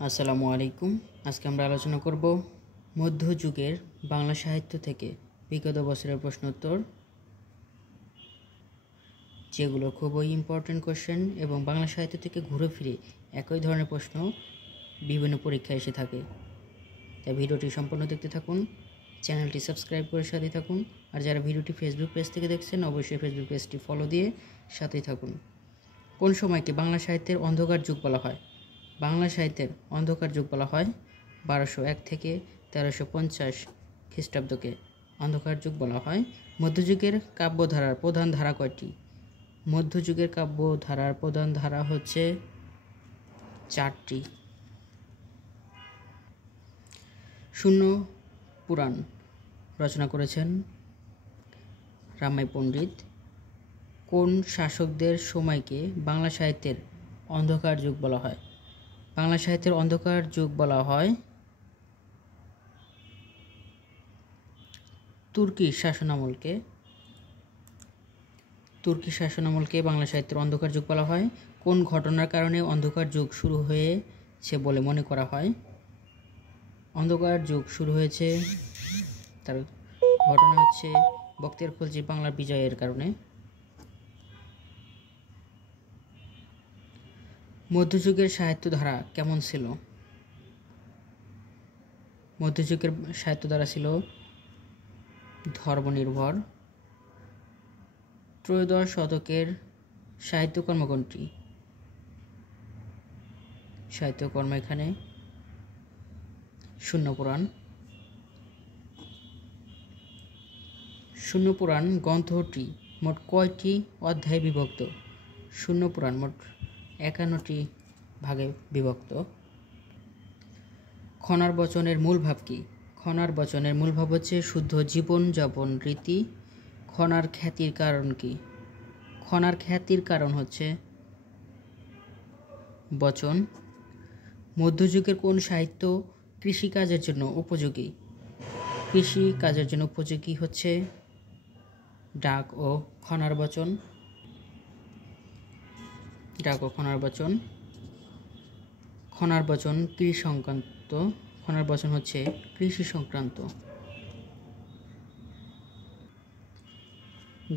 আসসালামু আলাইকুম। আজকে আমরা আলোচনা করব মধ্যযুগের বাংলা সাহিত্য থেকে বিগত বছরের প্রশ্নোত্তর, যেগুলো খুবই ইম্পর্টেন্ট কোশ্চেন এবং বাংলা সাহিত্য থেকে ঘুরে ফিরে একই ধরনের প্রশ্ন বিভিন্ন পরীক্ষায় এসে থাকে। তাই ভিডিওটি সম্পূর্ণ দেখতে থাকুন, চ্যানেলটি সাবস্ক্রাইব করে সাথে থাকুন। আর যারা ভিডিওটি ফেসবুক পেজ থেকে দেখছেন অবশ্যই ফেসবুক পেজটি ফলো দিয়ে সাথেই থাকুন। কোন সময়কে বাংলা সাহিত্যের অন্ধকার যুগ বলা হয়? বাংলা সাহিত্যের অন্ধকার যুগ বলা হয় 1201 থেকে 1350 খ্রিস্টাব্দকে অন্ধকার যুগ বলা হয়। মধ্যযুগের কাব্যধারার প্রধান ধারা কয়টি? মধ্যযুগের কাব্যধারার প্রধান ধারা হচ্ছে 4টি। শূন্য পুরাণ রচনা করেছেন রামাই পণ্ডিত। কোন শাসকদের সময়কে বাংলা সাহিত্যের অন্ধকার যুগ বলা হয়? বাংলা সাহিত্যের অন্ধকার যুগ বলা হয় তুর্কি শাসনামলকে। তুর্কি শাসনামলকে বাংলা সাহিত্যের অন্ধকার যুগ বলা হয়। কোন ঘটনার কারণে অন্ধকার যুগ শুরু হয়েছে বলে মনে করা হয়? অন্ধকার যুগ শুরু হয়েছে, তার ঘটনা হচ্ছে বক্তের খলজি বাংলার বিজয়ের কারণে। মধ্যযুগের সাহিত্য ধারা কেমন ছিল? মধ্যযুগের সাহিত্য ধারা ছিল ধর্মনির্ভর। ত্রয়োদশ শতকের সাহিত্যকর্ম কোনটি? সাহিত্যকর্ম এখানে শূন্য পুরাণ। শূন্য পুরাণ গ্রন্থটি মোট কয়টি অধ্যায়ে বিভক্ত? শূন্য পুরাণ মোট 51টি ভাগে বিভক্ত। খনার বচনের মূল ভাব কি? খনার বচনের মূল ভাব হচ্ছে শুদ্ধ জীবন যাপন রীতি। খনার খ্যাতির কারণ কি? খনার খ্যাতির কারণ হচ্ছে বচন। মধ্যযুগের কোন সাহিত্য কৃষিকাজের জন্য উপযোগী? কৃষিকাজের জন্য উপযোগী হচ্ছে ডাক ও খনার বচন। ডাক ও খনার বচন। খনার বচন কৃষি সংক্রান্ত। খনার বচন হচ্ছে কৃষি সংক্রান্ত।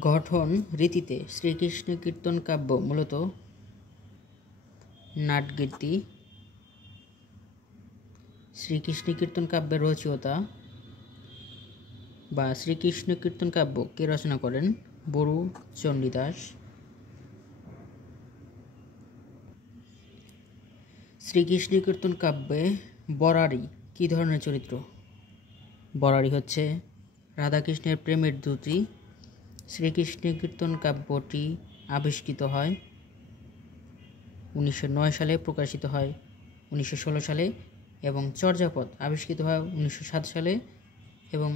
গঠন রীতিতে শ্রীকৃষ্ণ কীর্তন কাব্য মূলত নাটগীতি। শ্রীকৃষ্ণ কীর্তন কাব্যের রচয়িতা বা শ্রীকৃষ্ণ কীর্তন কাব্য কে রচনা করেন? বড়ু চণ্ডীদাস। শ্রীকৃষ্ণ কীর্তন কাব্যে বরারি কী ধরনের চরিত্র? বরারি হচ্ছে রাধাকৃষ্ণের প্রেমের দূতী। শ্রীকৃষ্ণ কীর্তন কাব্যটি আবিষ্কৃত হয় 1909 সালে, প্রকাশিত হয় 1916 সালে এবং চর্যাপদ আবিষ্কৃত হয় 1907 সালে এবং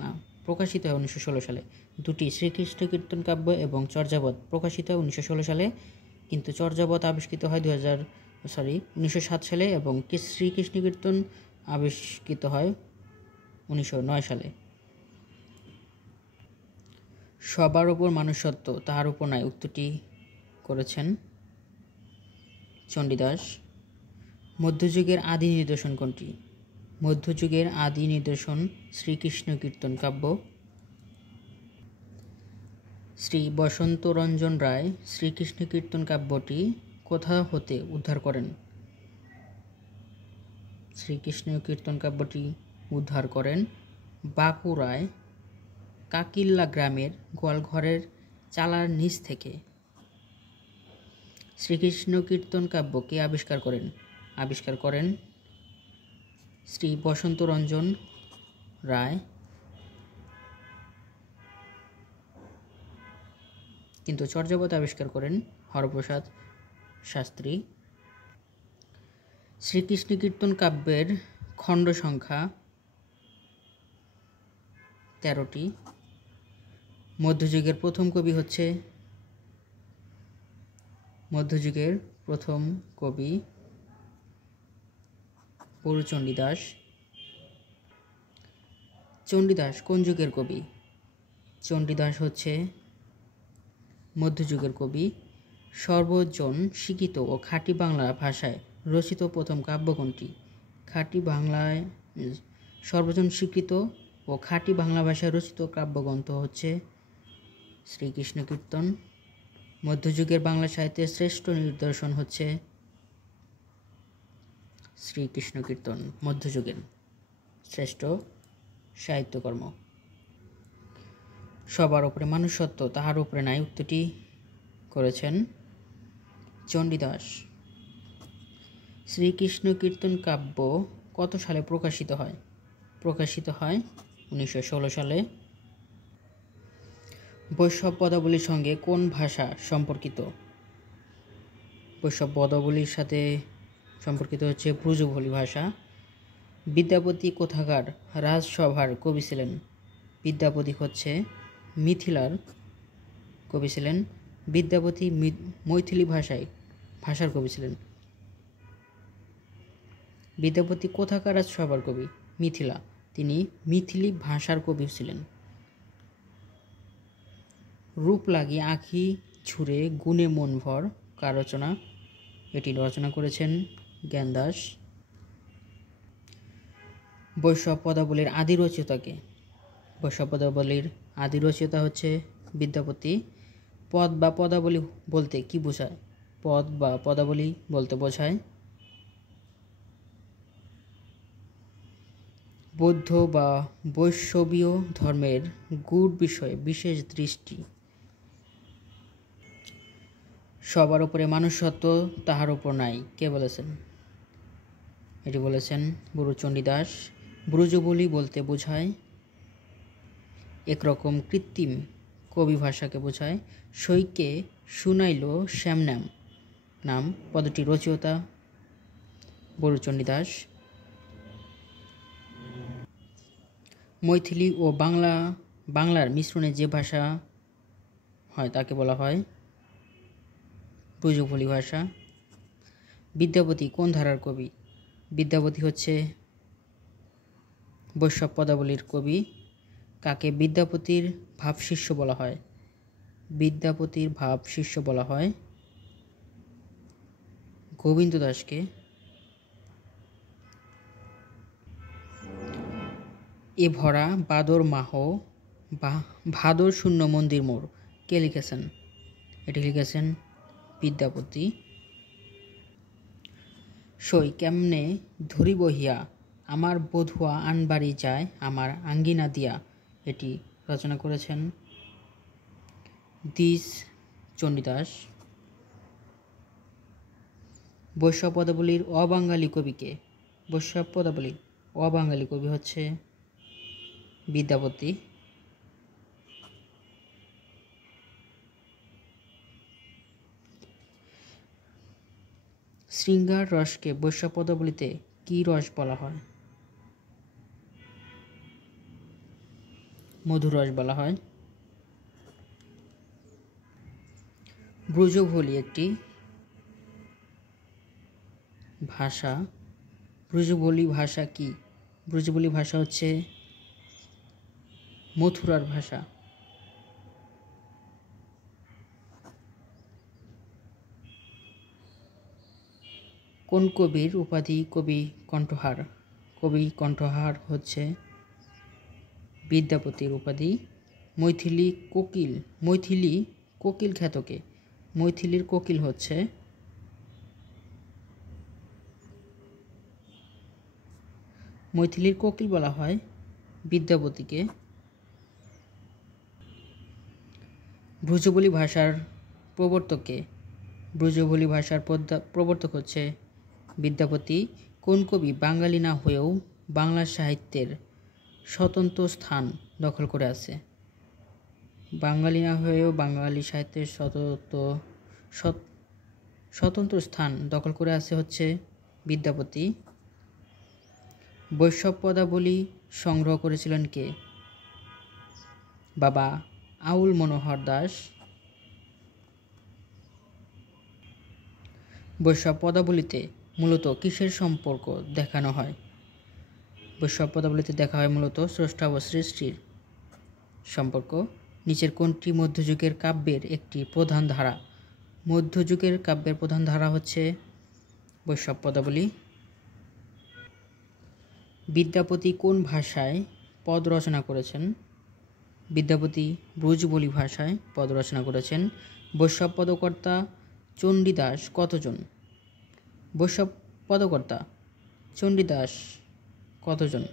প্রকাশিত হয় 1916 সালে। দুটি শ্রীকৃষ্ণ কীর্তন কাব্য এবং চর্যাপদ প্রকাশিত হয় 1916 সালে, কিন্তু চর্যাপদ আবিষ্কৃত হয় 1907 সালে এবং শ্রীকৃষ্ণ কীর্তন আবিষ্কৃত হয় 1909 সালে। সবার উপর মানুষত্ব তাহার উপর নয় উক্তিটি করেছেন চণ্ডীদাস। মধ্যযুগের আদি নিদর্শন কোনটি? মধ্যযুগের আদি নিদর্শন শ্রীকৃষ্ণ কীর্তন কাব্য। শ্রী বসন্তরঞ্জন রায় শ্রীকৃষ্ণ কীর্তন কাব্যটি কোথা হতে উদ্ধার করেন? শ্রীকৃষ্ণ কীর্তন কাব্যটি উদ্ধার করেন বাঁকুড়ায় কাকিল্লা গ্রামের গোয়ালঘরের চালার নিচ থেকে। শ্রীকৃষ্ণ কীর্তন কাব্য কে আবিষ্কার করেন? আবিষ্কার করেন শ্রী বসন্তরঞ্জন রায়, কিন্তু চর্যাপদ আবিষ্কার করেন হরপ্রসাদ শাস্ত্রী। শ্রীকৃষ্ণ কীর্তন কাব্যের খণ্ড সংখ্যা 13টি। মধ্যযুগের প্রথম কবি হচ্ছে বড়ু চণ্ডীদাস। চণ্ডীদাস কোন যুগের কবি? চণ্ডীদাস হচ্ছে মধ্যযুগের কবি। সর্বজন স্বীকৃত ও খাঁটি বাংলা ভাষায় রচিত প্রথম কাব্য কোনটি? খাঁটি বাংলায় সর্বজন স্বীকৃত ও খাঁটি বাংলা ভাষায় রচিত কাব্যগ্রন্থ হচ্ছে শ্রীকৃষ্ণ কীর্তন। মধ্যযুগের বাংলা সাহিত্যের শ্রেষ্ঠ নিদর্শন হচ্ছে শ্রীকৃষ্ণ কীর্তন, মধ্যযুগের শ্রেষ্ঠ সাহিত্যকর্ম। সবার উপরে মানুষত্ব, তাহার উপরে নাই, উক্তটি করেছেন চণ্ডীদাস। শ্রীকৃষ্ণ কীর্তন কাব্য কত সালে প্রকাশিত হয়? প্রকাশিত হয় 1916 সালে। বৈষ্ণব পদাবলীর সঙ্গে কোন ভাষা সম্পর্কিত? বৈষ্ণব পদাবলীর সাথে সম্পর্কিত হচ্ছে ব্রজবুলি ভাষা। বিদ্যাপতি কোথাকার রাজসভার কবি ছিলেন? বিদ্যাপতি হচ্ছে মিথিলার কবি ছিলেন। বিদ্যাপতি মৈথিলি ভাষার কবি ছিলেন। বিদ্যাপতি কোথাকার রাজসভার কবি? মিথিলা, তিনি মিথিলি ভাষার কবি ছিলেন। রূপ লাগি আঁখি ঝুরে গুণে মন ভর কার রচনা? এটি রচনা করেছেন জ্ঞানদাস। বৈষ্ণব পদাবলীর আদি রচয়িতাকে? বৈষ্ণব পদাবলীর আদি রচয়িতা হচ্ছে বিদ্যাপতি। পদ বা পদাবলী বলতে কি বোঝায়? পদ বা পদাবলী বলতে বোঝায় বৌদ্ধ বা বৈষ্ণবীয় ধর্মের গূঢ় বিষয়ে বিশেষ দৃষ্টি। সবার উপরে মানুষত্ব, তাহার উপর নাই, কে বলেছেন? এটি বলেছেন গুরু চণ্ডীদাস। ব্রজবুলি বলতে বোঝায় একরকম কৃত্রিম কবি ভাষাকে বোঝায়। সইকে শুনাইল শ্যামনাম নাম পদটি রচয়িতা গুরু চণ্ডীদাস। মৈথিলি ও বাংলার মিশ্রণে যে ভাষা হয় তাকে বলা হয় ব্রজবুলি ভাষা। বিদ্যাপতি কোন ধারার কবি? বিদ্যাপতি হচ্ছে বৈষ্ণব পদাবলীর কবি। কাকে বিদ্যাপতির ভাবশিষ্য বলা হয়? বিদ্যাপতির ভাবশিষ্য বলা হয় গোবিন্দ দাসকে। এ ভরা বাদর মাহ বা ভাদর শূন্য মন্দির মোর, কে লিখেছেন? এটি লিখেছেন বিদ্যাপতি। সই কেমনে ধরি বহিয়া আমার বধুয়া আনবাড়ি যায় আমার আঙ্গিনা দিয়া, এটি রচনা করেছেন দ্বিজ চণ্ডীদাস। বৈষ্ণব পদাবলীর অবাঙালি কবিকে? বৈষ্ণব পদাবলীর অবাঙালি কবি হচ্ছে বিদ্যাপতি। শৃঙ্গার রসকে বৈষ্ণব পদাবলীতে কি রস বলা হয়? মধুর রস বলা হয়। ব্রজবুলি একটি ভাষা। ব্রজবুলি ভাষা কি? ব্রজবুলি ভাষা হচ্ছে মথুরার ভাষা। কোন কবির উপাধি কবি কণ্ঠহার? কবি কণ্ঠহার হচ্ছে বিদ্যাপতির উপাধি। মৈথিলি কোকিল খ্যাতকে? মৈথিলির কোকিল হচ্ছে মৈথিলির কোকিল বলা হয় বিদ্যাপতিকে। ব্রজবুলি ভাষার প্রবর্তককে? ব্রজবুলি ভাষার প্রবর্তক হচ্ছে বিদ্যাপতি। কোন কবি বাঙালি না হয়েও বাংলা সাহিত্যের স্বতন্ত্র স্থান দখল করে আছে? বাঙালি না হয়েও বাঙালি সাহিত্যের স্বতন্ত্র স্থান দখল করে আছে হচ্ছে বিদ্যাপতি। বৈষ্ণব পদাবলী সংগ্রহ করেছিলেন কে? বাবা আউল মনোহর দাস। বৈষ্ণব পদাবলীতে মূলত কিসের সম্পর্ক দেখানো হয়? বৈষ্ণব পদাবলীতে দেখা হয় মূলত স্রষ্টা ও সৃষ্টির সম্পর্ক। নিচের কোনটি মধ্যযুগের কাব্যের একটি প্রধান ধারা? মধ্যযুগের কাব্যের প্রধান ধারা হচ্ছে বৈষ্ণব পদাবলী। বিদ্যাপতি কোন ভাষায় পদ রচনা করেছেন? বিদ্যাপতি ব্রজবুলি ভাষায় পদ রচনা করেছেন। বৈষ্ণব পদকর্তা চণ্ডীদাস কতজন? বৈষ্ণব পদকর্তা চণ্ডীদাস কতজন?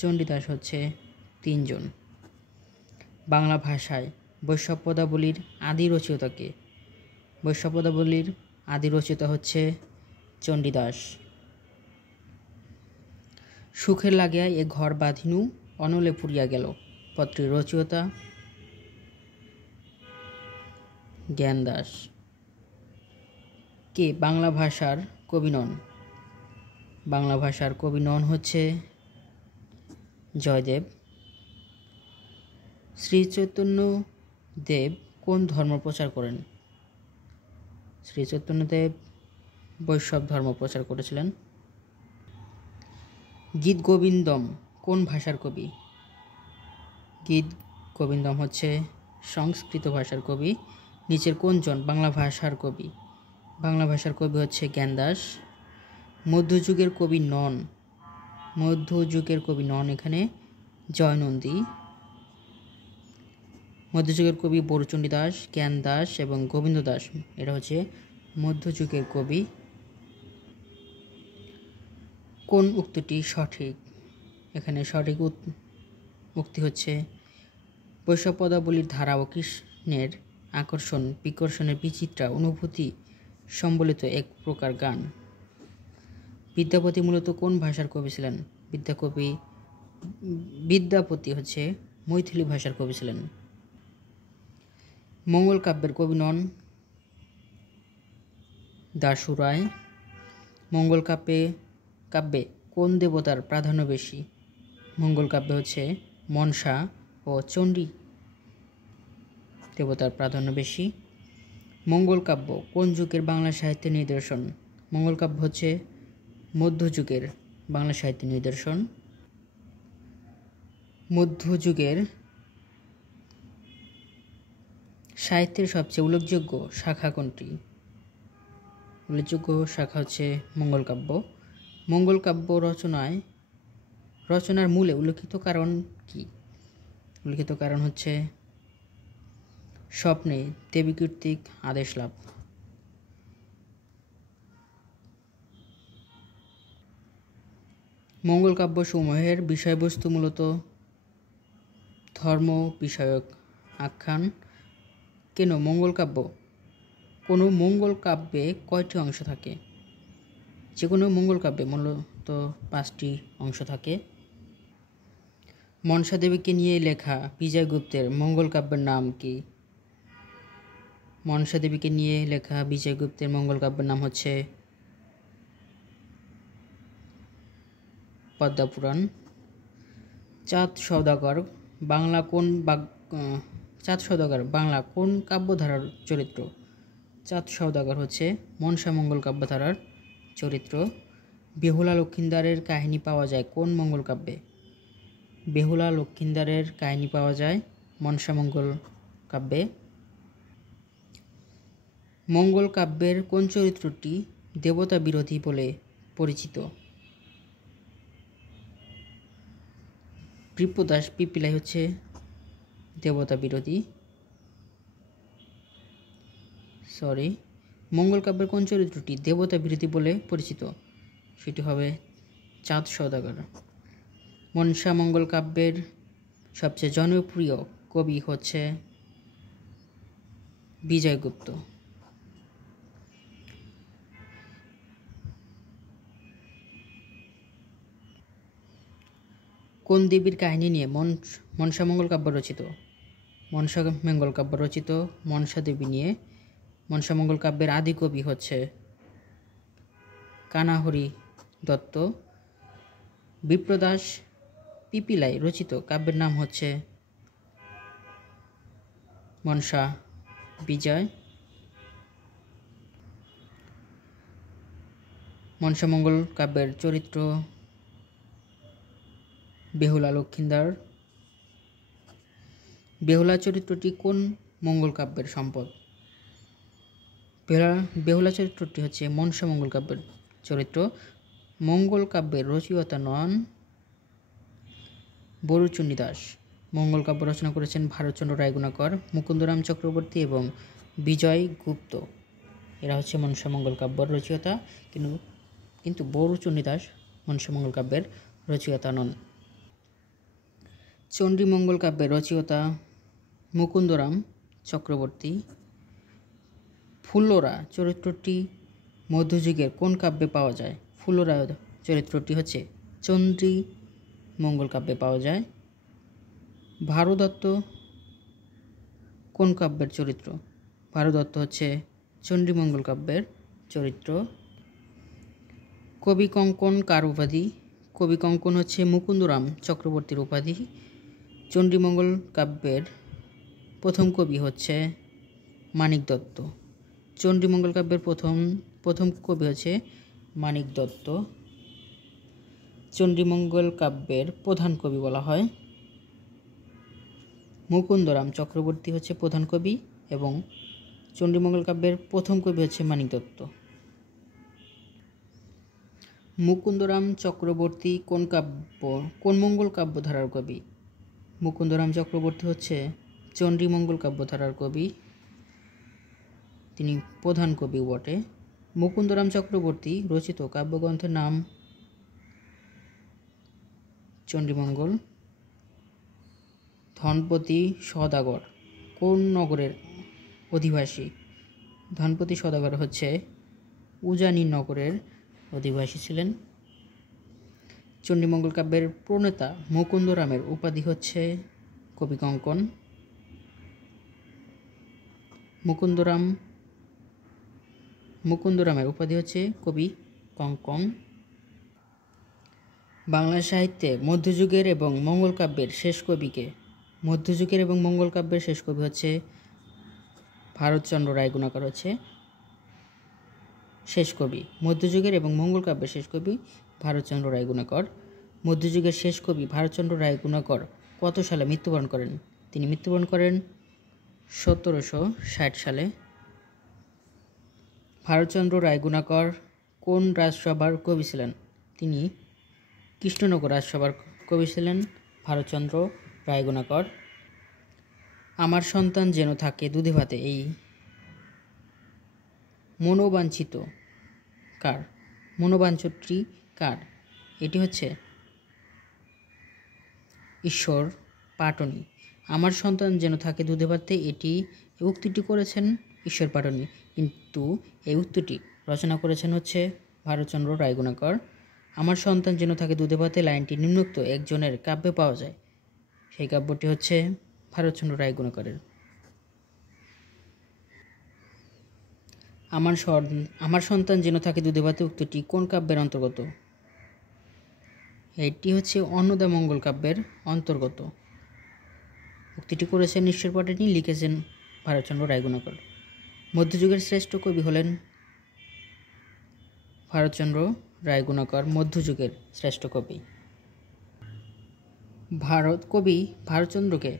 চণ্ডীদাস হচ্ছে 3 জন। বাংলা ভাষায় বৈষ্ণব পদাবলীর আদি রচয়িতা কে? বৈষ্ণব পদাবলীর আদি রচয়িতা হচ্ছে চণ্ডীদাস। সুখের লাগিয়া এ ঘর বাঁধিনু অনলে পুরিয়া গেল পত্রের রচয়িতা জ্ঞানদাস। কে বাংলা ভাষার কবি নন? বাংলা ভাষার কবি নন হচ্ছে জয়দেব। শ্রী চৈতন্য দেব কোন ধর্ম প্রচার করেন? শ্রী চৈতন্যদেব বৈষ্ণব ধর্ম প্রচার করেছিলেন। গীত গোবিন্দম কোন ভাষার কবি? গীত গোবিন্দম হচ্ছে সংস্কৃত ভাষার কবি। নিচের কোনজন বাংলা ভাষার কবি? বাংলা ভাষার কবি হচ্ছে জ্ঞানদাস। মধ্যযুগের কবি নন, মধ্যযুগের কবি নন এখানে জয়নন্দী। মধ্যযুগের কবি বড়ুচণ্ডী দাস, জ্ঞান দাস এবং গোবিন্দ দাস, এরা হচ্ছে মধ্যযুগের কবি। কোন উক্তিটি সঠিক? এখানে সঠিক উক্তি হচ্ছে বৈষ্ণব পদাবলীর ধারা ও কৃষ্ণের আকর্ষণ বিকর্ষণের বিচিত্রা অনুভূতি সম্বলিত এক প্রকার গান। বিদ্যাপতি মূলত কোন ভাষার কবি ছিলেন? বিদ্যাপতি হচ্ছে মৈথিলী ভাষার কবি ছিলেন। মঙ্গল কাব্যের কবি নন দাশু রায়। মঙ্গল কাব্যে কোন দেবতার প্রাধান্য বেশি? মঙ্গল কাব্যে হচ্ছে মনসা ও চণ্ডী দেবতার প্রাধান্য বেশি। মঙ্গল কাব্য কোন যুগের বাংলা সাহিত্যের নিদর্শন? মঙ্গল কাব্য হচ্ছে মধ্যযুগের বাংলা সাহিত্যের নিদর্শন। মধ্যযুগের সাহিত্যের সবচেয়ে উল্লেখযোগ্য শাখা কোনটি? উল্লেখযোগ্য শাখা হচ্ছে মঙ্গল কাব্য। মঙ্গল কাব্য রচনার মূলে উল্লেখিত কারণ কি? উল্লেখিত কারণ হচ্ছে স্বপ্নে দেবী কর্তৃক আদেশ লাভ। মঙ্গল কাব্য সমূহের বিষয়বস্তু মূলত ধর্ম বিষয়ক আখ্যান। কেন মঙ্গল কাব্য? কোনো মঙ্গল কাব্যে কয়টি অংশ থাকে? যে কোনো মঙ্গল কাব্যে মূলত 5টি অংশ থাকে। মনসা দেবীকে নিয়ে লেখা বিজয়গুপ্তের মঙ্গল কাব্যের নাম কি? মনসা দেবীকে নিয়ে লেখা বিজয়গুপ্তের মঙ্গল কাব্যের নাম হচ্ছে পদ্মপুরাণ। চাঁদ সওদাগর বাংলা কোন কাব্যধারার চরিত্র? চাঁদ সওদাগর হচ্ছে মনসা মঙ্গল কাব্যধারার চরিত্র। বেহুলা লক্ষিন্দারের কাহিনী পাওয়া যায় কোন মঙ্গল কাব্যে? বেহুলা লক্ষিন্দারের কাহিনী পাওয়া যায় মনসা মঙ্গল কাব্যে। মঙ্গল কাব্যের কোন চরিত্রটি দেবতা বিরোধী বলে পরিচিত? বিপ্রদাস পিপীলাই হচ্ছে দেবতা বিরোধী। মঙ্গল কাব্যের কোন চরিত্রটি দেবতা বিরোধী বলে পরিচিত? সেটি হবে চাঁদ সওদাগর। মনসা মঙ্গল কাব্যের সবচেয়ে জনপ্রিয় কবি হচ্ছে বিজয়গুপ্ত। কোন দেবীর কাহিনী নিয়ে মনসা মঙ্গল কাব্য রচিত? মনসা মঙ্গল কাব্য রচিত মনসা দেবী নিয়ে। মনসা মঙ্গল কাব্যের আদি কবি হচ্ছে কানাহরি দত্ত। বিপ্রদাস পিপীলাই রচিত কাব্যের নাম হচ্ছে মনসা বিজয়। মনসা মঙ্গল কাব্যের চরিত্র বেহুলা লক্ষিন্দার। বেহুলা চরিত্রটি কোন মঙ্গল কাব্যের সম্পদ? বেহুলা চরিত্রটি হচ্ছে মনসা মঙ্গল কাব্যের চরিত্র। মঙ্গল কাব্যের রচয়িতা নন বরুচুন্নী দাস। মঙ্গল কাব্য রচনা করেছেন ভারতচন্দ্র রায়গুণাকর, মুকুন্দরাম চক্রবর্তী এবং বিজয় গুপ্ত। এরা হচ্ছে মনসামঙ্গল কাব্যের রচয়িতা, কিন্তু বরুচুন্নী দাস মনসামঙ্গল কাব্যের রচয়িতা নন। চণ্ডীমঙ্গল কাব্যের রচয়িতা মুকুন্দরাম চক্রবর্তী। ফুল্লরা চরিত্রটি মধ্যযুগের কোন কাব্যে পাওয়া যায়? ফুল্লরা চরিত্রটি হচ্ছে চণ্ডীমঙ্গল কাব্যে পাওয়া যায়। ভারদত্ত কোন কাব্যের চরিত্র? ভারদত্ত হচ্ছে চণ্ডীমঙ্গল কাব্যের চরিত্র। কবি কঙ্কন কার উপাধি? কবি কঙ্কন হচ্ছে মুকুন্দরাম চক্রবর্তীর উপাধি। চণ্ডীমঙ্গল কাব্যের প্রথম কবি হচ্ছে মানিক দত্ত। চণ্ডীমঙ্গল কাব্যের প্রথম কবি হচ্ছে মানিক দত্ত। চণ্ডীমঙ্গল কাব্যের প্রধান কবি বলা হয় মুকুন্দরাম চক্রবর্তী হচ্ছে প্রধান কবি এবং চণ্ডীমঙ্গল কাব্যের প্রথম কবি হচ্ছে মানিক দত্ত। মুকুন্দরাম চক্রবর্তী কোন মঙ্গল কাব্য ধারার কবি? মুকুন্দরাম চক্রবর্তী হচ্ছে চণ্ডীমঙ্গল কাব্য ধারার কবি, তিনি প্রধান কবি বটে। মুকুন্দরাম চক্রবর্তী রচিত কাব্যগ্রন্থের নাম চণ্ডীমঙ্গল। ধনপতি সওদাগর কোন নগরের অধিবাসী? ধনপতি সওদাগর হচ্ছে উজানি নগরের অধিবাসী ছিলেন। চণ্ডীমঙ্গল কাব্যের প্রণেতা মুকুন্দরামের উপাধি হচ্ছে কবি কঙ্কন। মুকুন্দরামের উপাধি হচ্ছে কবি কঙ্কন। বাংলা সাহিত্যে মধ্যযুগের এবং মঙ্গল কাব্যের শেষ কবিকে? মধ্যযুগের এবং মঙ্গল কাব্যের শেষ কবি হচ্ছে ভারতচন্দ্র রায়গুণাকর হচ্ছে শেষ কবি। মধ্যযুগের এবং মঙ্গল কাব্যের শেষ কবি ভারতচন্দ্র রায়গুণাকর। মধ্যযুগের শেষ কবি ভারতচন্দ্র রায়গুণাকর কত সালে মৃত্যুবরণ করেন? তিনি মৃত্যুবরণ করেন 1760 সালে। ভারতচন্দ্র রায়গুণাকর কোন রাজসভার কবি ছিলেন? তিনি কৃষ্ণনগর রাজসভার কবি ছিলেন ভারতচন্দ্র রায়গুণাকর। আমার সন্তান যেন থাকে দুধে ভাতে, এই মনোবাঞ্ছিত কার? মনোবাঞ্ছটি কার? এটি হচ্ছে ঈশ্বর পাটনি। আমার সন্তান যেন থাকে দুধে ভাতে, এই উক্তিটি করেছেন ঈশ্বর পাটনি, কিন্তু এই উক্তিটি রচনা করেছেন হচ্ছে ভারতচন্দ্র রায়গুণাকর। আমার সন্তান যেন থাকে দুধে ভাতে লাইনটি নিম্নোক্ত একজনের কাব্যে পাওয়া যায়, সেই কাব্যটি হচ্ছে ভারতচন্দ্র রায়গুণাকরের। আমার সন্তান যেন থাকে দুধে ভাতে উক্তিটি কোন কাব্যের অন্তর্গত? এটি হচ্ছে অন্নদামঙ্গল কাব্যের অন্তর্গত। উক্তিটি করেছেন ঈশ্বর পাটনি, লিখেছেন ভারতচন্দ্র রায়গুণাকর। মধ্যযুগের শ্রেষ্ঠ কবি হলেন ভারতচন্দ্র রায়গুণাকর, মধ্যযুগের শ্রেষ্ঠ কবি। কবি ভারতচন্দ্রকে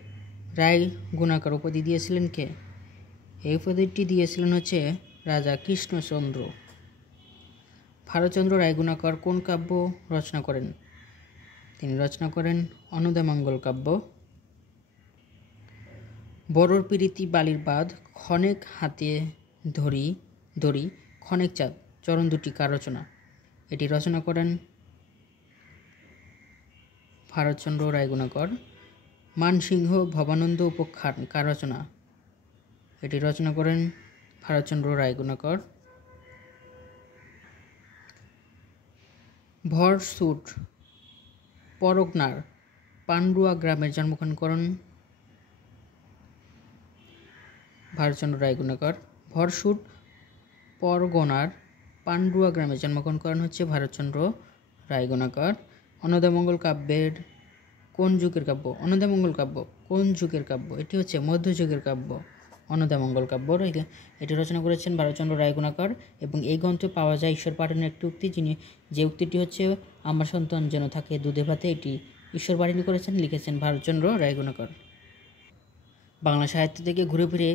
রায়গুণাকর উপাধি দিয়েছিলেন কে? এই উপাধিটি দিয়েছিলেন হচ্ছে রাজা কৃষ্ণচন্দ্র। ভারতচন্দ্র রায়গুণাকর কোন কাব্য রচনা করেন? তিনি রচনা করেন অন্নদামঙ্গল কাব্য। বড়র প্রীতি বালির বাঁধ, ক্ষণেক হাতে ধরি ক্ষণেক চাঁদ, চরণ দুটি কার রচনা? এটি রচনা করেন ভারতচন্দ্র রায়গুণাকর। মানসিংহ ভবানন্দ উপাখ্যান কার রচনা? এটি রচনা করেন ভারতচন্দ্র রায়গুণাকর। ভরসুট পরগনার পান্ডুয়া গ্রামের জন্মগ্রহণ করেন ভারতচন্দ্র রায়গুণাকর। ভরসুট পরগনার পান্ডুয়া গ্রামে জন্মগ্রহণ করেন হচ্ছে ভারতচন্দ্র রায়গুণাকর। অন্নদামঙ্গল কাব্যের কোন যুগের কাব্য? অন্নদামঙ্গল কাব্য কোন যুগের কাব্য? এটি হচ্ছে মধ্যযুগের কাব্য। অন্নদামঙ্গল কাব্য এটি রচনা করেছেন ভারতচন্দ্র রায়গুণাকর এবং এই গ্রন্থে পাওয়া যায় ঈশ্বর পাটনির একটি উক্তি, যে উক্তিটি হচ্ছে আমার সন্তান যেন থাকে দুধে ভাতে, এটি ঈশ্বর পাটনি করেছেন, লিখেছেন ভারতচন্দ্র রায়গুণাকর। বাংলা সাহিত্য থেকে ঘুরে ফিরে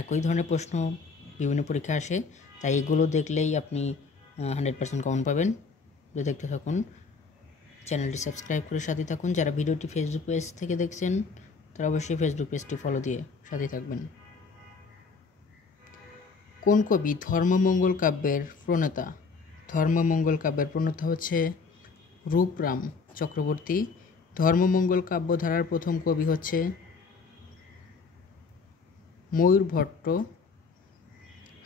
একই ধরনের প্রশ্ন বিভিন্ন পরীক্ষা আসে, তাই এগুলো দেখলেই আপনি 100% কমন পাবেন। দেখতে থাকুন। চ্যানেলটি সাবস্ক্রাইব করে সাথে থাকুন। যারা ভিডিওটি ফেসবুক পেজ থেকে দেখছেন তারা অবশ্যই ফেসবুক পেজটি ফলো দিয়ে সাথে থাকবেন। কোন কবি ধর্মমঙ্গল কাব্যের প্রণেতা? ধর্মমঙ্গল কাব্যের প্রণেতা হচ্ছে রূপরাম চক্রবর্তী। ধর্মমঙ্গল কাব্যধারার প্রথম কবি হচ্ছে ময়ূর ভট্ট।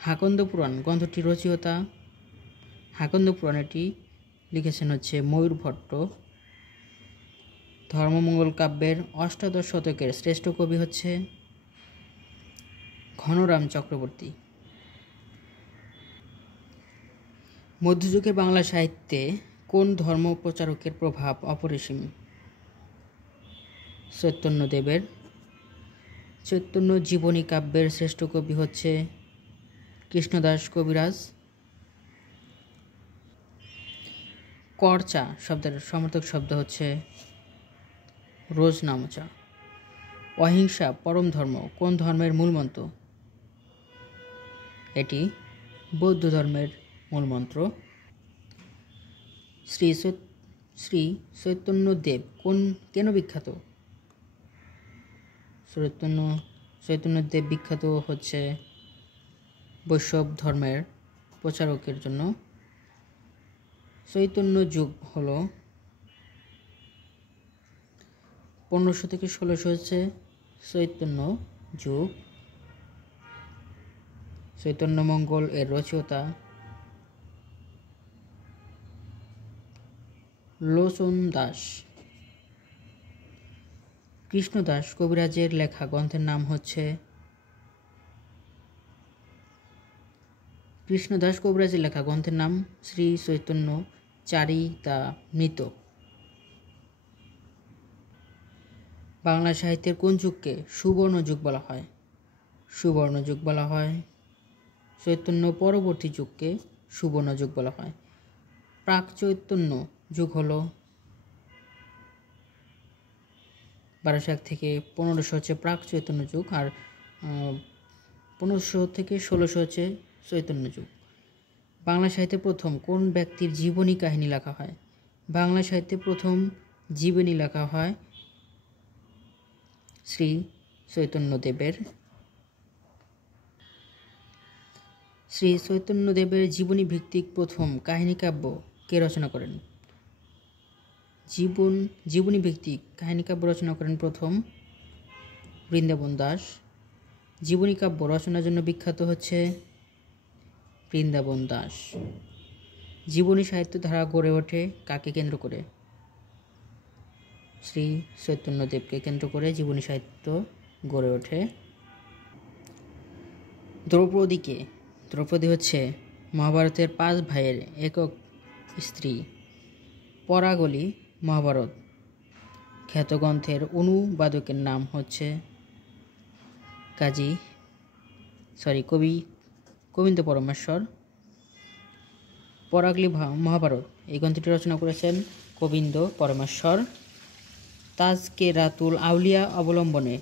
হাকন্দ পুরাণ গ্রন্থটি রচয়িতা, হাকন্দ পুরাণ এটি লিখেছেন হচ্ছে ময়ূর ভট্ট। ধর্মমঙ্গল কাব্যের অষ্টাদশ শতকের শ্রেষ্ঠ কবি হচ্ছে ঘনরাম চক্রবর্তী। মধ্যযুগের বাংলা সাহিত্যে কোন ধর্ম প্রচারকের প্রভাব অপরিসীম? চৈতন্যদেবের। চৈতন্য জীবনী কাব্যের শ্রেষ্ঠ কবি হচ্ছে কৃষ্ণদাস কবিরাজ। করচা শব্দের সমর্থক শব্দ হচ্ছে রোজনামচা। অহিংসা পরম ধর্ম কোন ধর্মের মূলমন্ত্র? এটি বৌদ্ধ ধর্মের মূলমন্ত্র। শ্রী চৈতন্যদেব কেন বিখ্যাত? চৈতন্যদেব বিখ্যাত হচ্ছে বৈষ্ণব ধর্মের প্রচারকের জন্য। চৈতন্য যুগ হলো 1500 থেকে 1600 হচ্ছে চৈতন্য যুগ। চৈতন্যমঙ্গল এর রচয়িতা লোচন দাস। কৃষ্ণদাস কবিরাজের লেখা গ্রন্থের নাম হচ্ছে শ্রী চৈতন্য চারিতামৃত। বাংলা সাহিত্যের কোন যুগকে সুবর্ণ যুগ বলা হয়? সুবর্ণ যুগ বলা হয় চৈতন্য পরবর্তী যুগকে সুবর্ণ যুগ বলা হয়। প্রাক চৈতন্য যুগ হলো 1201 থেকে 1500 হচ্ছে প্রাক চৈতন্য যুগ, আর 1500 থেকে 1600 হচ্ছে চৈতন্য যুগ। বাংলা সাহিত্যে প্রথম কোন ব্যক্তির জীবনী কাহিনী লেখা হয়? বাংলা সাহিত্যে প্রথম জীবনী লেখা হয় শ্রী চৈতন্যদেবের। শ্রী চৈতন্যদেবের জীবনী ভিত্তিক প্রথম কাহিনী কাব্য কে রচনা করেন? জীবনী ভিত্তিক কাহিনী কাব্য রচনা করেন প্রথম বৃন্দাবন দাস। জীবনী কাব্য রচনার জন্য বিখ্যাত হচ্ছে বৃন্দাবন দাস। জীবনী সাহিত্য ধারা গড়ে ওঠে কাকে কেন্দ্র করে? শ্রী চৈতন্যদেবকে কেন্দ্র করে জীবনী সাহিত্য গড়ে ওঠে। দ্রৌপদী হচ্ছে মহাভারতের 5 ভাইয়ের একক স্ত্রী। পরাগলি মহাভারত খ্যাত গ্রন্থের অনুবাদকের নাম হচ্ছে কবি গোবিন্দ পরমেশ্বর। পরাগলি মহাভারত এই গ্রন্থটি রচনা করেছেন গোবিন্দ পরমেশ্বর। তাজকে রাতুল আউলিয়া অবলম্বনে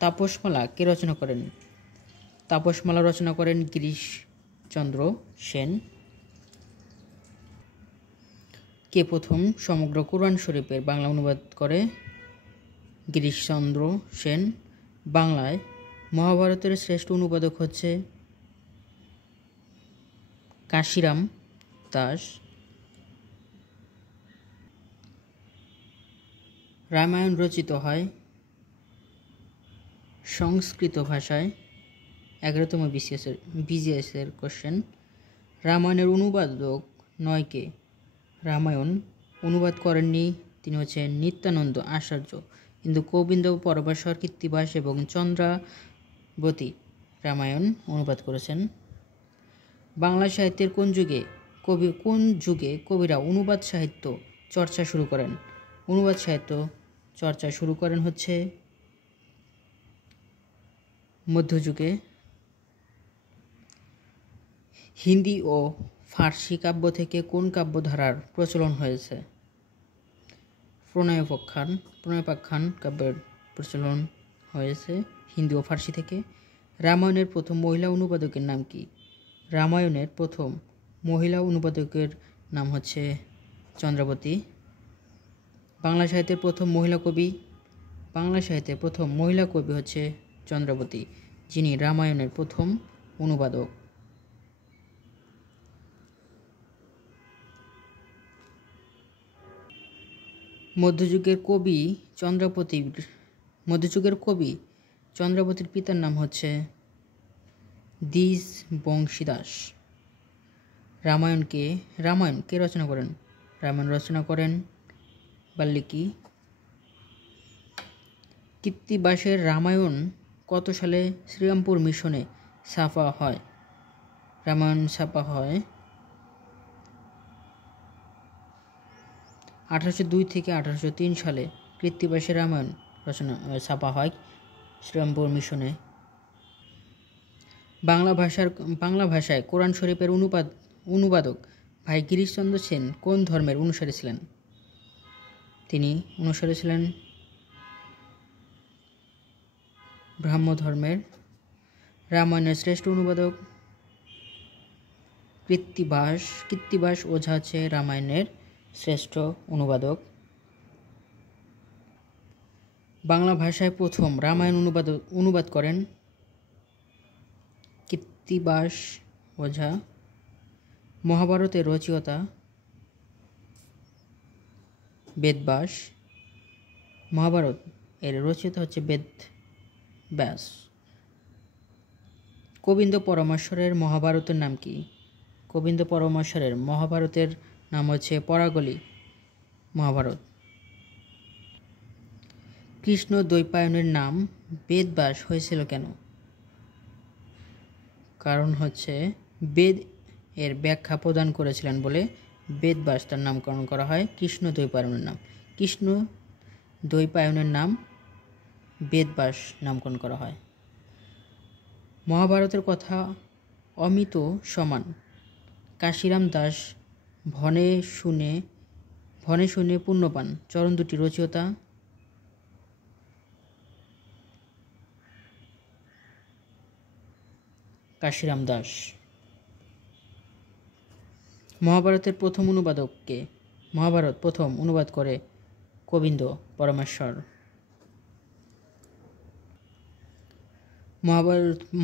তাপসমালা কে রচনা করেন? তাপসমালা রচনা করেন গিরিশচন্দ্র সেন। কে প্রথম সমগ্র কুরআন শরীফের বাংলা অনুবাদ করে? গিরিশচন্দ্র সেন। বাংলায় মহাভারতের শ্রেষ্ঠ অনুবাদক হচ্ছে কাশিরাম দাস। রামায়ণ রচিত হয় সংস্কৃত ভাষায়। 11তম বিজিএসের কোশ্চেন। রামায়ণের অনুবাদক নয়কে? রামায়ণ অনুবাদ করেননি, তিনি হচ্ছেন নিত্যানন্দ আচার্য, কিন্তু গোবিন্দ পরমেশ্বর কৃত্তিবাস এবং চন্দ্রাবতী রামায়ণ অনুবাদ করেছেন। বাংলা সাহিত্যের কোন যুগে কবিরা অনুবাদ সাহিত্য চর্চা শুরু করেন? অনুবাদ সাহিত্য চর্চা শুরু করেন হচ্ছে মধ্যযুগে। হিন্দি ও ফার্সি কাব্য থেকে কোন কাব্যধারার প্রচলন হয়েছে? প্রণয়োপাখ্যান কাব্যের প্রচলন হয়েছে হিন্দি ও ফার্সি থেকে। রামায়ণের প্রথম মহিলা অনুবাদকের নাম কি? রামায়ণের প্রথম মহিলা অনুবাদকের নাম হচ্ছে চন্দ্রাবতী। বাংলা সাহিত্যের প্রথম মহিলা কবি হচ্ছে চন্দ্রাবতী, যিনি রামায়ণের প্রথম অনুবাদক। মধ্যযুগের কবি চন্দ্রাবতীর পিতার নাম হচ্ছে দ্বিজ বংশীদাস। রামায়ণ কে রচনা করেন? রামায়ণ রচনা করেন বাল্মীকি। কৃত্তিবাসের রামায়ণ কত সালে শ্রীরামপুর মিশনে ছাপা হয়? রামায়ণ ছাপা হয় 1802 থেকে 1803 সালে। কৃত্তিবাসের রামায়ণ ছাপা হয় শ্রীরামপুর মিশনে। বাংলা ভাষায় কোরআন শরীফের অনুবাদক ভাই গিরিশচন্দ্র সেন কোন ধর্মের অনুসারী ছিলেন? তিনি অনুসারী ছিলেন ব্রাহ্ম ধর্মের। রামায়ণের শ্রেষ্ঠ অনুবাদক কৃত্তিবাস ওঝা হচ্ছে রামায়ণের শ্রেষ্ঠ অনুবাদক। বাংলা ভাষায় প্রথম রামায়ণ অনুবাদ করেন কৃত্তিবাস ওঝা। মহাভারতের রচয়িতা বেদব্যাস। মহাভারত এর রচয়িতা হচ্ছে বেদব্যাস। গোবিন্দ পরমেশ্বরের মহাভারতের নাম কি? গোবিন্দ পরমেশ্বরের মহাভারতের নাম হচ্ছে পরাগলি মহাভারত। কৃষ্ণ দ্বৈপায়নের নাম বেদব্যাস হয়েছিল কেন? কারণ হচ্ছে বেদ এর ব্যাখ্যা প্রদান করেছিলেন বলে বেদব্যাস তার নামকরণ করা হয় কৃষ্ণ দ্বৈপায়নের নাম বেদব্যাস নামকরণ করা হয়। মহাভারতের কথা অমিত সমান। কাশিরাম দাস ভনে শুনে পুণ্যপান চরণ দুটি রচয়িতা কাশিরাম দাস। মহাভারতের প্রথম অনুবাদক কে? মহাভারত প্রথম অনুবাদ করে গোবিন্দ পরমেশ্বর।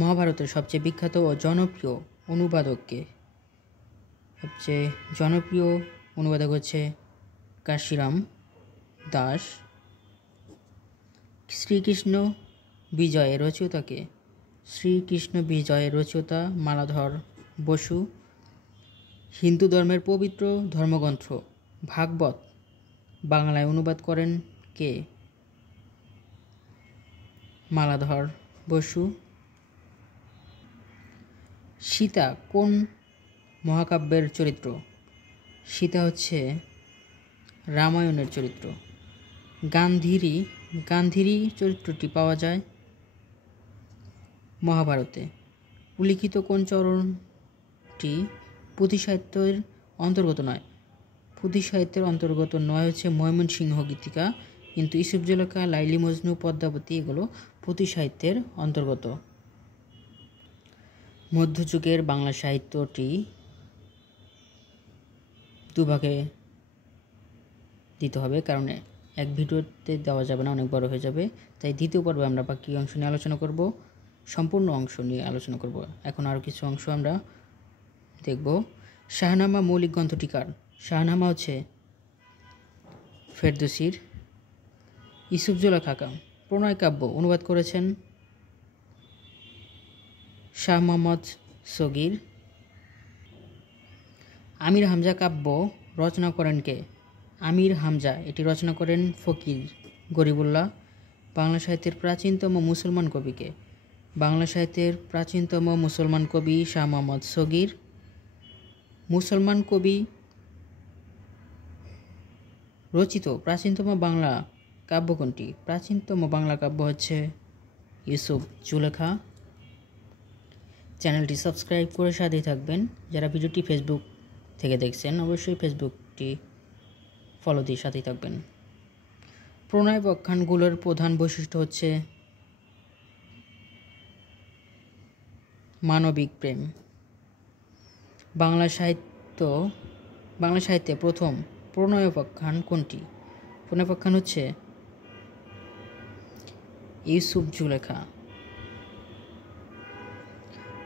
মহাভারতের সবচেয়ে বিখ্যাত ও জনপ্রিয় অনুবাদক কে? সবচেয়ে জনপ্রিয় অনুবাদক হচ্ছে কাশিরাম দাস। শ্রীকৃষ্ণ বিজয়ের রচয়িতা কে? শ্রীকৃষ্ণ বিজয়ের রচয়িতা মালাধর বসু। হিন্দু ধর্মের পবিত্র ধর্মগ্রন্থ ভাগবত বাংলায় অনুবাদ করেন কে? মালাধর বসু। সীতা কোন মহাকাব্যের চরিত্র? সীতা হচ্ছে রামায়ণের চরিত্র। গান্ধারী চরিত্রটি পাওয়া যায় মহাভারতে। উল্লিখিত কোন চরণটি পুঁথি সাহিত্যের অন্তর্গত নয়? পুঁথি সাহিত্যের অন্তর্গত নয় হচ্ছে ময়মনসিংহ গীতিকা, কিন্তু ইউসুফ জুলেখা, লাইলি মজনু, পদ্মাবতী এগুলো পুঁথি সাহিত্যের অন্তর্গত। মধ্যযুগের বাংলা সাহিত্যটি দুভাগে দিতে হবে, কারণ এক ভিডিওতে দেওয়া যাবে না, অনেক বড় হয়ে যাবে। তাই দ্বিতীয় পর্বে আমরা বাকি অংশ নিয়ে আলোচনা করব, সম্পূর্ণ অংশ নিয়ে আলোচনা করব। এখন আরও কিছু অংশ আমরা দেখব। শাহনামা মৌলিক গ্রন্থটি কার? শাহনামা হচ্ছে ফেরদৌসির। ইউসুফ জুলেখা প্রণয় কাব্য অনুবাদ করেছেন শাহ মোহাম্মদ সগীর। আমির হামজা কাব্য রচনা করেন কে? আমির হামজা এটি রচনা করেন ফকির গরিবুল্লাহ। বাংলা সাহিত্যের প্রাচীনতম মুসলমান কবি কে? বাংলা সাহিত্যের প্রাচীনতম মুসলমান কবি শাহ মোহাম্মদ সগীর। মুসলমান কবি রচিত প্রাচীনতম বাংলা কাব্য কোনটি? প্রাচীনতম বাংলা কাব্য হচ্ছে ইউসুফ জুলেখা। চ্যানেলটি সাবস্ক্রাইব করে সাথেই থাকবেন। যারা ভিডিওটি ফেসবুক থেকে দেখছেন অবশ্যই ফেসবুকটি ফলো দিয়ে সাথেই থাকবেন। প্রণয় ব্যাখ্যানগুলোর প্রধান বৈশিষ্ট্য হচ্ছে মানবিক প্রেম। বাংলা সাহিত্যে প্রথম প্রণয়োপাখ্যান কোনটি? প্রণয়োপাখ্যান হচ্ছে ইউসুফ জুলেখা।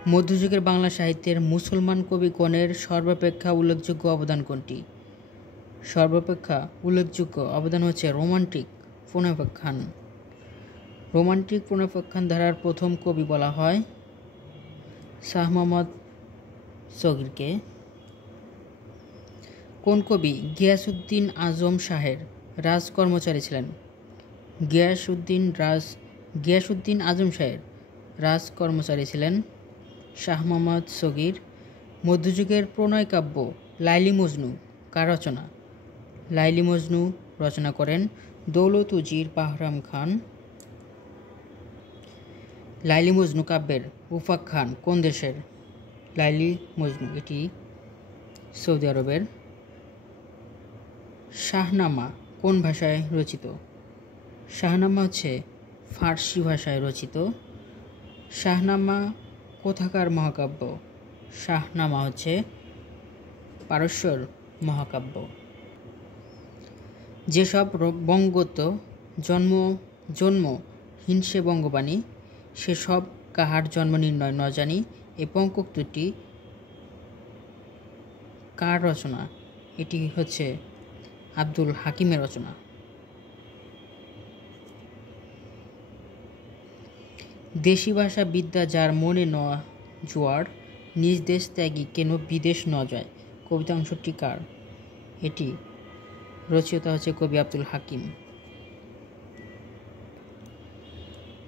মধ্যযুগের বাংলা সাহিত্যের মুসলমান কবিগণের সর্বাপেক্ষা উল্লেখযোগ্য অবদান কোনটি? সর্বাপেক্ষা উল্লেখযোগ্য অবদান হচ্ছে রোমান্টিক প্রণয়োপাখ্যান। রোমান্টিক প্রণয়োপাখ্যান ধারার প্রথম কবি বলা হয় শাহ মোহাম্মদ সগীরকে। কোন কবি গিয়াসউদ্দিন আজম শাহের রাজকর্মচারী ছিলেন? গিয়াসউদ্দিন আজম শাহের রাজকর্মচারী ছিলেন শাহ মোহাম্মদ সগীর। মধ্যযুগের প্রণয় কাব্য লাইলি মজনু কার রচনা? লাইলি মজনু রচনা করেন দৌলত উজির বাহরাম খান। লাইলি মজনু কাব্যের উপাখ্যান কোন দেশের? লাইলি মজনু এটি সৌদি আরবের। শাহনামা কোন ভাষায় রচিত? শাহনামা হচ্ছে ফার্সি ভাষায় রচিত। শাহনামা কোথাকার মহাকাব্য? শাহনামা হচ্ছে পারস্যর মহাকাব্য। যেসব বঙ্গত জন্ম হিংসে বঙ্গবাণী, সেসব কাহার জন্ম নির্ণয় ন জানি। এই পঙ্কোক্তিটি কার রচনা? এটি হচ্ছে আব্দুল হাকিমের রচনা। দেশি ভাষা বিদ্যা যার মনে ন জোয়ার, নিজ দেশ ত্যাগী কেন বিদেশ ন যায়। কবিতা অংশটি কার? এটি রচয়িতা হচ্ছে কবি আব্দুল হাকিম।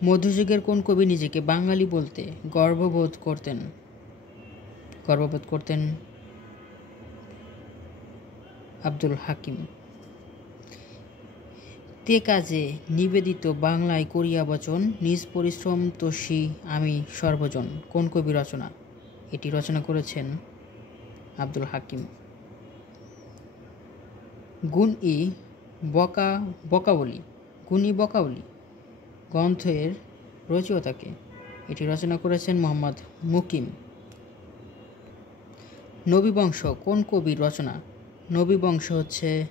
মধ্যযুগের কোন কবি নিজেকে বাঙালি বলতে গর্ববোধ করতেন? আব্দুল হাকিম। তে কাজে নিবেদিত বাংলায় করিয়া বচন, নিজ পরিশ্রম তোষী আমি সর্বজন। কোন কবি রচনা? এটি রচনা করেছেন আব্দুল হাকিম। গুণ-ই বকাবলী গ্রন্থের রচয়িতাকে? এটি রচনা করেছেন মোহাম্মদ মুকিম। নবীবংশ কোন কবির রচনা? নবীবংশ হচ্ছে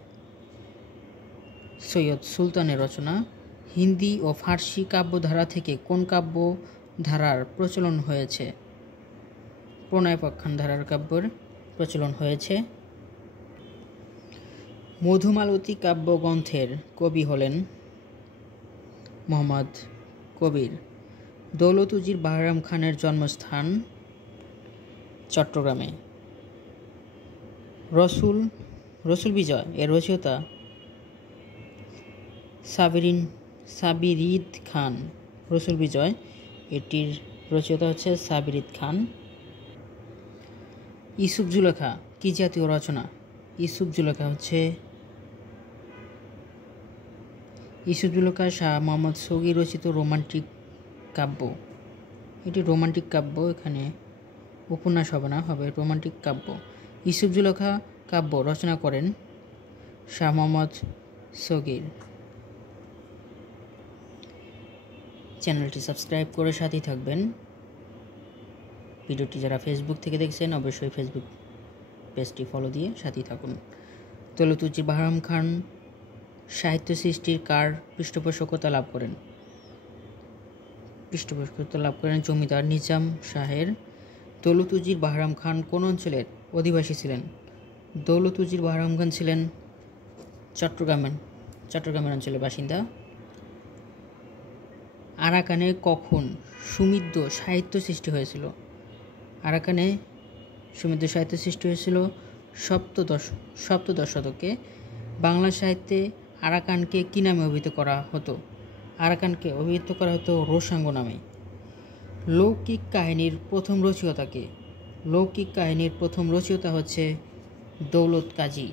সৈয়দ সুলতানের রচনা। হিন্দি ও ফার্সি কাব্যধারা থেকে কোন কাব্যধারার প্রচলন হয়েছে? প্রণয়োপাখ্যান ধারার কাব্যের প্রচলন হয়েছে। মধুমালতী কাব্যগ্রন্থের কবি হলেন মোহাম্মদ কবির। দৌলত উজির বাহরাম খানের জন্মস্থান চট্টগ্রামে। রসুল বিজয় এর রচয়িতা সাবিরিদ খান। রসুল বিজয় এটির রচয়িতা হচ্ছে সাবিরিদ খান। ইউসুফ জুলেখা কি জাতীয় রচনা? ইউসুফ জুলেখা শাহ মোহাম্মদ সগীর রচিত রোমান্টিক কাব্য। এটি রোমান্টিক কাব্য, এখানে উপন্যাস হবে না, হবে রোমান্টিক কাব্য। ইউসুফ জুলেখা কাব্য রচনা করেন শাহ মোহাম্মদ সগীর। চ্যানেলটি সাবস্ক্রাইব করে সাথেই থাকবেন। ভিডিওটি যারা ফেসবুক থেকে দেখছেন অবশ্যই ফেসবুক পেজটি ফলো দিয়ে সাথেই থাকুন। দৌলত উজির বাহরাম খান সাহিত্য সৃষ্টির কার পৃষ্ঠপোষকতা লাভ করেন? জমিদার নিজাম শাহের। দৌলত উজির বাহরাম খান কোন অঞ্চলের অধিবাসী ছিলেন? দৌলত উজির বাহরাম খান ছিলেন চট্টগ্রামের অঞ্চলের বাসিন্দা। আরাকানে কখন সমৃদ্ধ সাহিত্য সৃষ্টি হয়েছিল? আরাকানে সমৃদ্ধ সাহিত্য সৃষ্টি হয়েছিল সপ্তদশ শতকে। বাংলা সাহিত্যে আরাকানকে কী নামে অভিহিত করা হতো? আরাকানকে অভিহিত করা হতো রোসাঙ্গ নামে। লৌকিক কাহিনীর প্রথম রচয়িতাকে? লৌকিক কাহিনীর প্রথম রচয়িতা হচ্ছে দৌলত কাজী।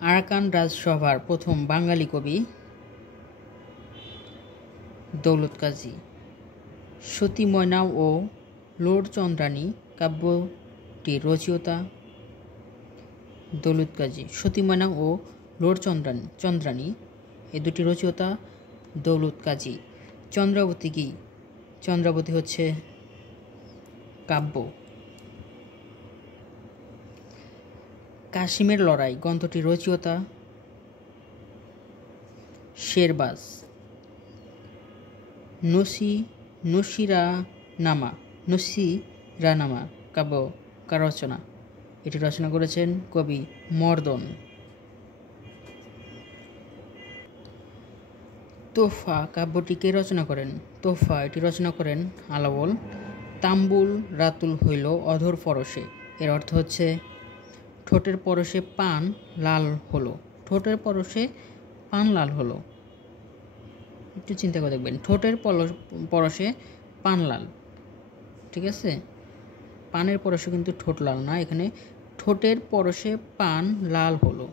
আরাকান রাজসভার প্রথম বাঙালি কবি দৌলত কাজী। সতী ময়না ও লোরচন্দ্রানী কাব্যটির রচয়িতা দৌলত কাজী। সতী ময়না ও লোরচন্দ্রানী এই দুটি রচয়িতা দৌলত কাজী। চন্দ্রাবতী কি? চন্দ্রাবতী হচ্ছে কাব্য। কাশিমের লড়াই গ্রন্থটির রচয়িতা শেরবাজ। নসিরানামা কাব্য কার রচনা? এটি রচনা করেছেন কবি মর্দন। তোহফা কাব্যটি কে রচনা করেন? তোহফা এটি রচনা করেন আলাওল। তাম্বুল রাতুল হইল অধর পরশে, এর অর্থ হচ্ছে ঠোঁটের পরশে পান লাল হলো। ঠোঁটের পরশে পান লাল হলো, একটু চিন্তা করে দেখবেন, ঠোঁটের পরশে পান লাল, ঠিক আছে? পানের পরশে কিন্তু ঠোঁট লাল না, এখানে ঠোঁটের পরশে পান লাল হলো।